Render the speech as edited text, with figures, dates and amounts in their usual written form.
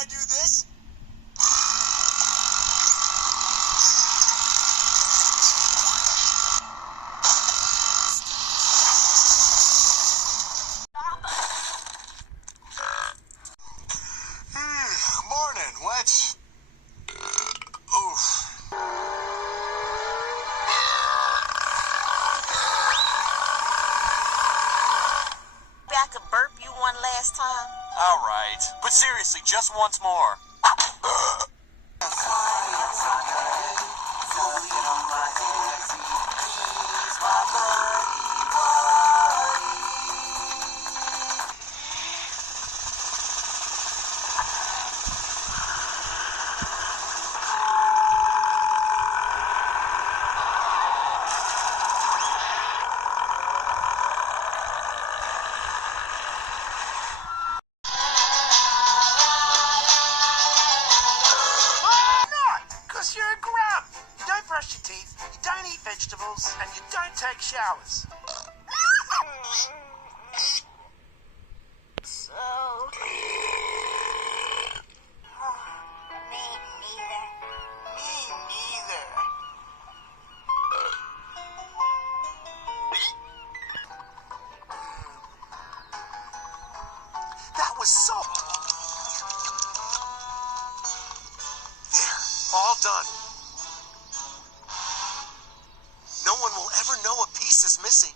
I do this? Morning, what? Oof. I could burp you one last time. All right, but seriously, just once more. You're a grub. You don't brush your teeth, you don't eat vegetables, and you don't take showers. Me neither. Me neither. That was so... There, all done. No one will ever know a piece is missing.